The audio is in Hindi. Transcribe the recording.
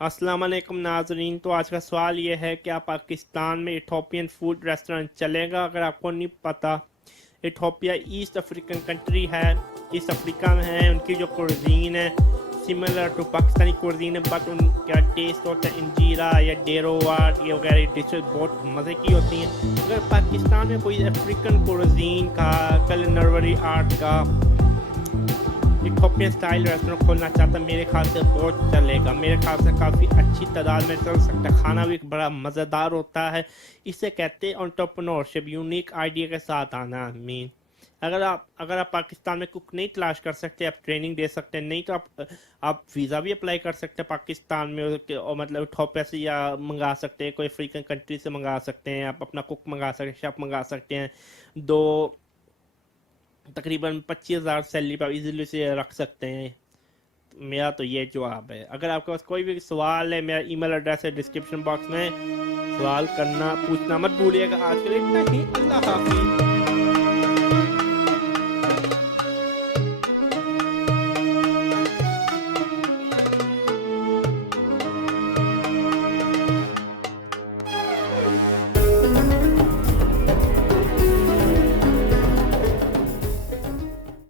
अस्सलाम वालेकुम नाजरीन। तो आज का सवाल ये है कि पाकिस्तान में इथोपियन फूड रेस्टोरेंट चलेगा? अगर आपको नहीं पता, इथोपिया ईस्ट अफ्रीकन कंट्री है, ईस्ट अफ्रीका में है। उनकी जो कुजीन है सिमिलर टू पाकिस्तानी कुजीन है, बट उनका टेस्ट होता है इंजीरा या डेरोवार ये वगैरह डिशेज बहुत मज़े की होती हैं। अगर पाकिस्तान में कोई अफ्रीकन कुजीन का कलिनरी आर्ट का इथोपियन स्टाइल रेस्टोरेंट खोलना चाहता, मेरे ख्याल से बहुत चलेगा। मेरे ख्याल से काफ़ी अच्छी तादाद में चल सकता है। खाना भी बड़ा मज़ेदार होता है। इसे कहते हैं एंटरप्रेन्योरशिप, यूनिक आइडिया के साथ आना। मीन अगर आप पाकिस्तान में कुक नहीं तलाश कर सकते, आप ट्रेनिंग दे सकते हैं। नहीं तो आप वीज़ा भी अप्लाई कर सकते हैं पाकिस्तान में, और मतलब इथोपिया से या मंगा सकते हैं, कोई अफ्रीकन कंट्री से मंगा सकते हैं। आप अपना कुक मंगा सकते हैं, शेफ मंगा सकते हैं। दो तकरीबन 25,000 सैलरी पर इजीली से रख सकते हैं। मेरा तो ये जवाब है। अगर आपके पास कोई भी सवाल है, मेरा ईमेल एड्रेस है डिस्क्रिप्शन बॉक्स में, सवाल करना पूछना मत भूलिएगा। आज के लिए इतना ही। अल्लाह हाफिज़।